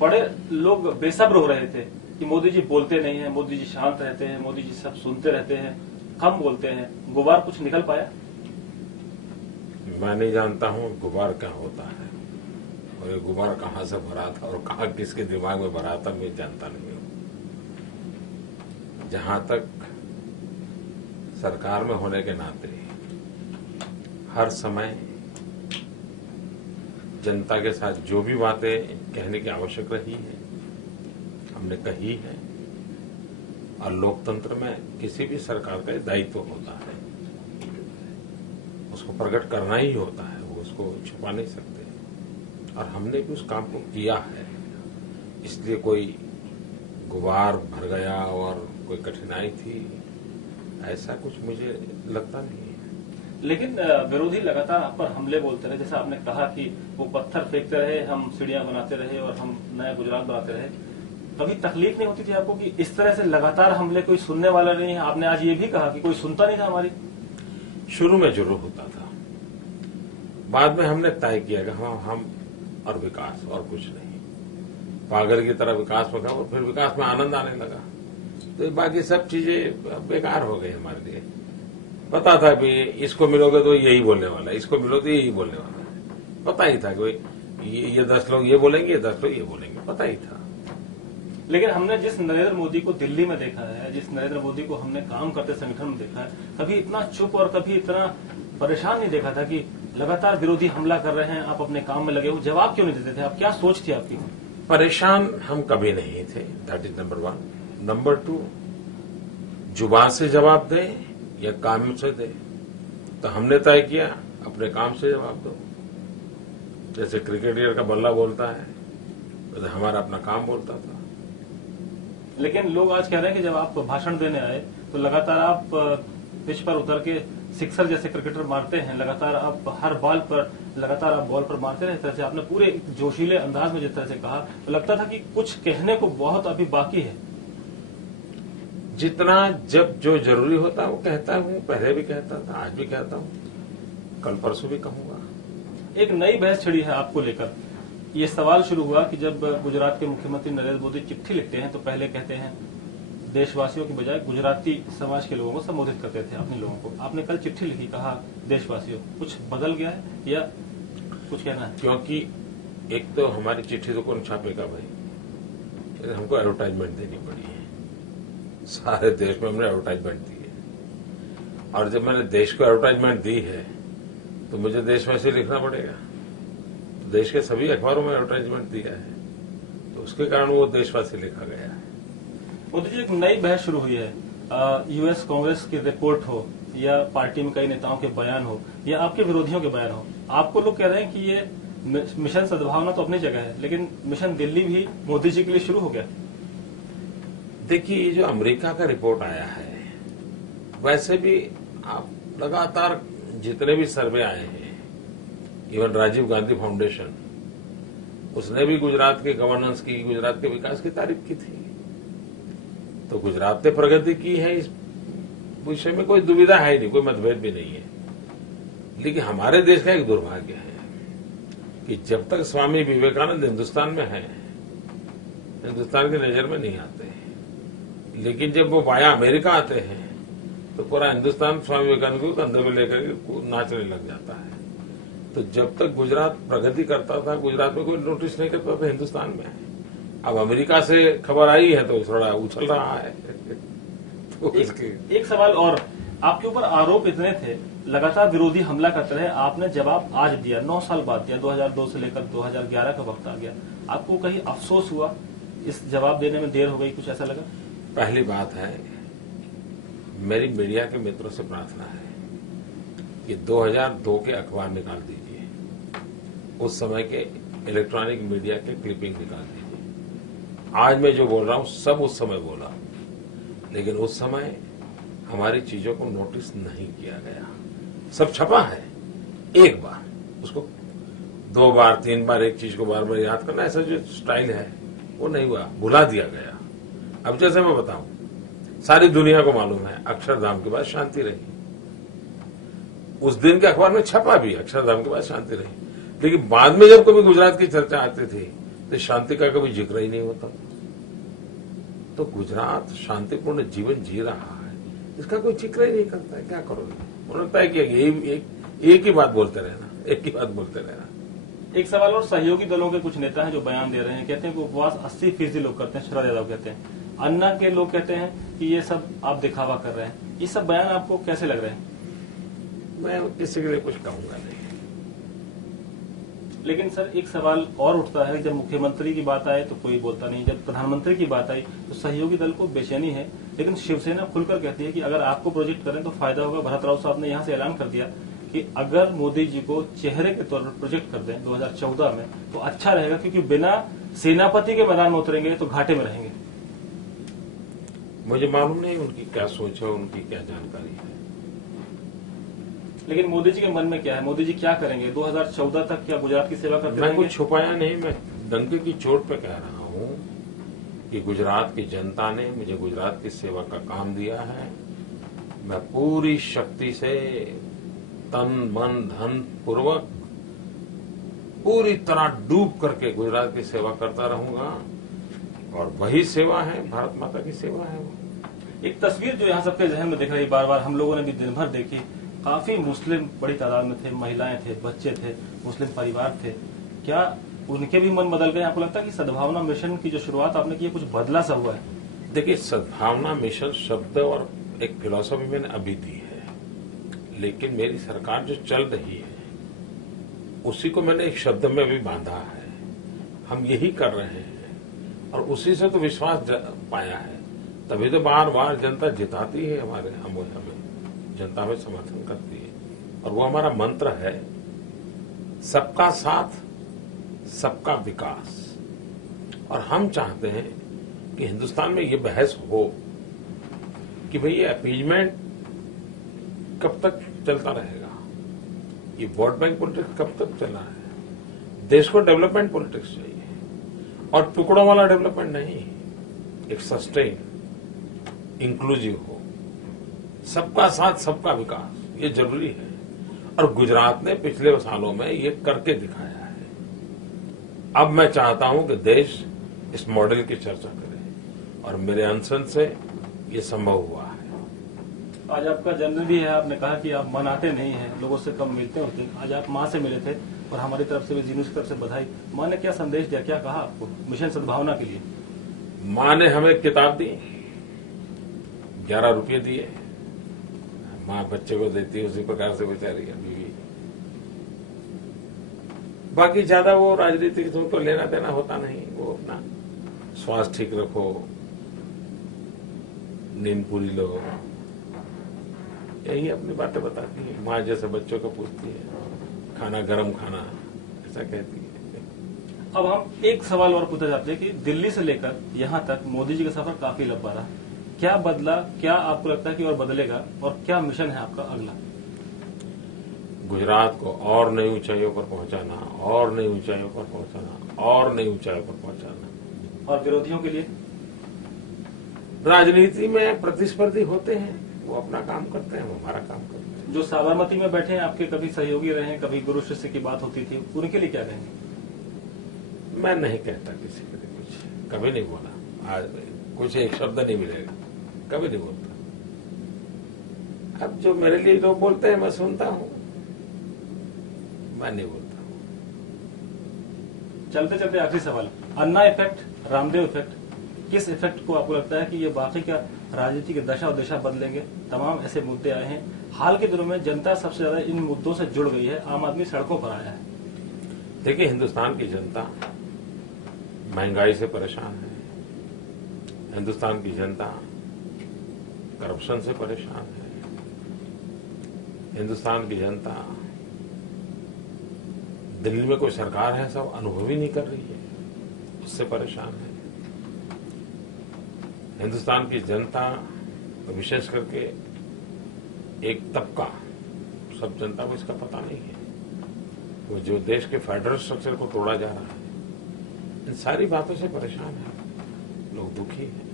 बड़े लोग बेसब्र हो रहे थे कि मोदी जी बोलते नहीं है, मोदी जी शांत रहते हैं, मोदी जी सब सुनते रहते हैं, कम बोलते हैं। गुबार कुछ निकल पाया? मैं नहीं जानता हूं गुबार क्या होता है और ये गुबार कहां से भरा था और कहां किसके दिमाग में भरा था, मैं जानता नहीं हूं। जहां तक सरकार में होने के नाते हर समय जनता के साथ जो भी बातें कहने की आवश्यक रही है हमने कही है, और लोकतंत्र में किसी भी सरकार का दायित्व होता है, उसको प्रकट करना ही होता है, वो उसको छुपा नहीं सकते, और हमने भी उस काम को किया है। इसलिए कोई गुबार भर गया और कोई कठिनाई थी, ऐसा कुछ मुझे लगता नहीं है। लेकिन विरोधी लगातार आप पर हमले बोलते रहे, जैसा आपने कहा कि वो पत्थर फेंकते रहे, हम सीढ़ियां बनाते रहे और हम नया गुजरात बनाते रहे। कभी तकलीफ नहीं होती थी आपको कि इस तरह से लगातार हमले, कोई सुनने वाला नहीं है? आपने आज ये भी कहा कि कोई सुनता नहीं था हमारी। शुरू में जरूर होता था, बाद में हमने तय किया कि हम और विकास और कुछ नहीं, पागल की तरह विकास में था और फिर विकास में आनंद आने लगा, तो बाकी सब चीजें बेकार हो गई हमारे लिए। पता था कि इसको मिलोगे तो यही बोलने वाला है, इसको मिलो तो यही बोलने वाला है, पता ही था कि ये 10 लोग ये बोलेंगे, ये 10 लोग ये बोलेंगे, पता ही था। लेकिन हमने जिस नरेंद्र मोदी को दिल्ली में देखा है, जिस नरेंद्र मोदी को हमने काम करते संगठन में देखा है, कभी इतना चुप और कभी इतना परेशान नहीं देखा था कि लगातार विरोधी हमला कर रहे हैं, आप अपने काम में लगे हो। जवाब क्यों नहीं देते थे आप? क्या सोच थी आपकी? परेशान हम कभी नहीं थे, दैट इज नंबर 1। नंबर 2, जुबान से जवाब दे या काम से दे, तो हमने तय किया अपने काम से जवाब दो। जैसे क्रिकेटर का बल्ला बोलता है, तो हमारा अपना काम बोलता था। लेकिन लोग आज कह रहे हैं कि जब आप भाषण देने आए तो लगातार आप पिच पर उतर के सिक्सर जैसे क्रिकेटर मारते हैं, लगातार आप हर बॉल पर लगातार आप बॉल पर मारते रहे। तरह से आपने पूरे जोशीले अंदाज में जिस तरह से कहा, तो लगता था कि कुछ कहने को बहुत अभी बाकी है। जितना जब जो जरूरी होता है वो कहता हूं, पहले भी कहता था, आज भी कहता हूं, कल परसों भी कहूंगा। एक नई बहस छिड़ी है आपको लेकर। ये सवाल शुरू हुआ कि जब गुजरात के मुख्यमंत्री नरेंद्र मोदी चिट्ठी लिखते हैं तो पहले कहते हैं देशवासियों की बजाय गुजराती समाज के लोगों को संबोधित करते थे, अपने लोगों को। आपने कल चिट्ठी लिखी, कहा देशवासियों। कुछ बदल गया है या कुछ कहना है? क्योंकि एक तो हमारी चिट्ठी तो कौन छापेगा भाई, हमको एडवर्टाइजमेंट देनी पड़ी है। सारे देश में हमने एडवर्टाइजमेंट दी है, और जब मैंने देश को एडवर्टाइजमेंट दी है तो मुझे देश में से लिखना पड़ेगा। तो देश के सभी अखबारों में एडवर्टाइजमेंट दिया है, तो उसके कारण वो देशवासी लिखा गया है। मोदी जी, एक नई बहस शुरू हुई है। यूएस कांग्रेस की रिपोर्ट हो या पार्टी में कई नेताओं के बयान हो या आपके विरोधियों के बयान हो, आपको लोग कह रहे हैं कि ये मिशन सद्भावना तो अपनी जगह है, लेकिन मिशन दिल्ली भी मोदी जी के लिए शुरू हो गया। देखिए, ये जो अमेरिका का रिपोर्ट आया है, वैसे भी आप लगातार जितने भी सर्वे आए हैं, इवन राजीव गांधी फाउंडेशन, उसने भी गुजरात के गवर्नेंस की, गुजरात के विकास की तारीफ की थी। तो गुजरात ने प्रगति की है, इस विषय में कोई दुविधा है नहीं, कोई मतभेद भी नहीं है। लेकिन हमारे देश का एक दुर्भाग्य है कि जब तक स्वामी विवेकानंद हिंदुस्तान में है, हिंदुस्तान की नजर में नहीं आते हैं, लेकिन जब वो वाया अमेरिका आते हैं तो पूरा हिंदुस्तान स्वामी विवेकानंद को कंधे में लेकर के नाचने लग जाता है। तो जब तक गुजरात प्रगति करता था, गुजरात में कोई नोटिस नहीं करता था हिंदुस्तान में। अब अमेरिका से खबर आई है तो थोड़ा उछल रहा है। तो एक सवाल और, आपके ऊपर आरोप इतने थे, लगातार विरोधी हमला करते रहे, आपने जवाब आज दिया, 9 साल बाद दिया, 2002 से लेकर 2011 का वक्त आ गया। आपको कहीं अफसोस हुआ इस जवाब देने में देर हो गई, कुछ ऐसा लगा? पहली बात है, मेरी मीडिया के मित्रों से प्रार्थना है कि 2002 के अखबार निकाल दीजिए, उस समय के इलेक्ट्रॉनिक मीडिया के क्लिपिंग निकाल दीजिए। आज मैं जो बोल रहा हूं सब उस समय बोला, लेकिन उस समय हमारी चीजों को नोटिस नहीं किया गया। सब छपा है, एक बार उसको 2 बार 3 बार एक चीज को बार बार याद करना, ऐसा जो स्टाइल है वो नहीं हुआ, भुला दिया गया। अब जैसे मैं बताऊं, सारी दुनिया को मालूम है अक्षरधाम के बाद शांति रही, उस दिन के अखबार में छपा भी अक्षरधाम के बाद शांति रही। लेकिन बाद में जब कभी गुजरात की चर्चा आती थी तो शांति का कभी जिक्र ही नहीं होता। तो गुजरात शांतिपूर्ण जीवन जी रहा है, इसका कोई जिक्र ही नहीं करता है। क्या करोगे? उन्होंने तय किया कि एक ही बात बोलते रहना, एक ही बात बोलते रहना। एक सवाल और, सहयोगी दलों के कुछ नेता हैं जो बयान दे रहे हैं, कहते हैं कि उपवास 80% लोग करते हैं। शरद यादव कहते हैं, अन्ना के लोग कहते हैं कि ये सब आप दिखावा कर रहे हैं। ये सब बयान आपको कैसे लग रहे हैं? मैं किसी के लिए कुछ कहूंगा नहीं। लेकिन सर एक सवाल और उठता है, जब मुख्यमंत्री की बात आए तो कोई बोलता नहीं, जब प्रधानमंत्री की बात आई तो सहयोगी दल को बेचैनी है। लेकिन शिवसेना खुलकर कहती है कि अगर आपको प्रोजेक्ट करें तो फायदा होगा। भरत राव साहब ने यहाँ से ऐलान कर दिया कि अगर मोदी जी को चेहरे के तौर पर प्रोजेक्ट कर दें 2014 में तो अच्छा रहेगा, क्योंकि बिना सेनापति के मैदान में उतरेंगे तो घाटे में रहेंगे। मुझे मालूम नहीं उनकी क्या सोच है, उनकी क्या जानकारी है। लेकिन मोदी जी के मन में क्या है? मोदी जी क्या करेंगे 2014 तक? क्या गुजरात की सेवा करते मैं रहेंगे? कुछ छुपाया नहीं, मैं डंके की चोट पे कह रहा हूं कि गुजरात की जनता ने मुझे गुजरात की सेवा का काम दिया है। मैं पूरी शक्ति से तन मन धन पूर्वक पूरी तरह डूब करके गुजरात की सेवा करता रहूंगा, और वही सेवा है, भारत माता की सेवा है वो। एक तस्वीर जो यहाँ सबके जहन में दिख रही, बार बार हम लोगों ने भी दिन भर देखी, काफी मुस्लिम बड़ी तादाद में थे, महिलाएं थे, बच्चे थे, मुस्लिम परिवार थे। क्या उनके भी मन बदल गए? आपको लगता है कि सद्भावना मिशन की जो शुरुआत आपने की है कुछ बदला सा हुआ है? देखिए, सद्भावना मिशन शब्द और एक फिलॉसफी मैंने अभी दी है, लेकिन मेरी सरकार जो चल रही है उसी को मैंने एक शब्द में भी बांधा है। हम यही कर रहे हैं और उसी से तो विश्वास पाया है, तभी तो बार बार जनता जिताती है हमें जनता में समर्थन करती है। और वो हमारा मंत्र है, सबका साथ सबका विकास। और हम चाहते हैं कि हिंदुस्तान में ये बहस हो कि भाई ये अपीजमेंट कब तक चलता रहेगा, ये वोट बैंक पॉलिटिक्स कब तक चलना है। देश को डेवलपमेंट पॉलिटिक्स चाहिए, और टुकड़ों वाला डेवलपमेंट नहीं, एक सस्टेन इंक्लूसिव हो, सबका साथ सबका विकास, ये जरूरी है। और गुजरात ने पिछले सालों में ये करके दिखाया है। अब मैं चाहता हूं कि देश इस मॉडल की चर्चा करे, और मेरे अनशन से ये संभव हुआ है। आज आपका जन्म भी है, आपने कहा कि आप मनाते नहीं हैं, लोगों से कम मिलते होते। आज आप माँ से मिले थे, और हमारी तरफ से भी जीनू की तरफ से बधाई। माँ ने क्या संदेश दिया, क्या कहा आपको मिशन सद्भावना के लिए? माँ ने हमें एक किताब दी, 11 रुपये दिए। माँ बच्चे को देती है उसी प्रकार से बेचारी बीवी। बाकी ज्यादा वो राजनीतिक तो लेना देना होता नहीं। वो अपना स्वास्थ्य ठीक रखो, नींद पूरी लो, यही अपनी बातें बताती है। माँ जैसे बच्चों को पूछती है, खाना गरम खाना, ऐसा कहती है। अब हम एक सवाल और पूछना चाहते हैं कि दिल्ली से लेकर यहाँ तक मोदी जी का सफर काफी लंबा रहा, क्या बदला? क्या आपको लगता है कि और बदलेगा, और क्या मिशन है आपका अगला? गुजरात को और नई ऊंचाइयों पर पहुंचाना, और नई ऊंचाइयों पर पहुंचाना, और नई ऊंचाइयों पर पहुंचाना। और विरोधियों के लिए? राजनीति में प्रतिस्पर्धी होते हैं, वो अपना काम करते हैं, हम हमारा काम करते हैं। जो साबरमती में बैठे हैं, आपके कभी सहयोगी रहे हैं, कभी गुरु शिष्य की बात होती थी, उनके लिए क्या कहेंगे? मैं नहीं कहता किसी के लिए कुछ, कभी नहीं बोला। आज कुछ एक शब्द नहीं मिलेगा, कभी नहीं बोलता। अब जो मेरे लिए लोग बोलते हैं मैं सुनता हूं, मैं नहीं बोलता हूं। चलते चलते आखिरी सवाल, अन्ना इफेक्ट, रामदेव इफेक्ट, किस इफेक्ट को आपको लगता है कि ये बाकी का राजनीति की दशा और दिशा बदलेंगे? तमाम ऐसे मुद्दे आए हैं, हाल के दिनों में जनता सबसे ज्यादा इन मुद्दों से जुड़ गई है, आम आदमी सड़कों पर आया है। देखिए, हिंदुस्तान की जनता महंगाई से परेशान है, हिंदुस्तान की जनता करप्शन से परेशान है, हिंदुस्तान की जनता दिल्ली में कोई सरकार है सब अनुभव ही नहीं कर रही है, उससे परेशान है। हिंदुस्तान की जनता, विशेष करके एक तबका, सब जनता को इसका पता नहीं है, वो जो देश के फेडरल स्ट्रक्चर को तोड़ा जा रहा है, इन सारी बातों से परेशान है, लोग दुखी हैं।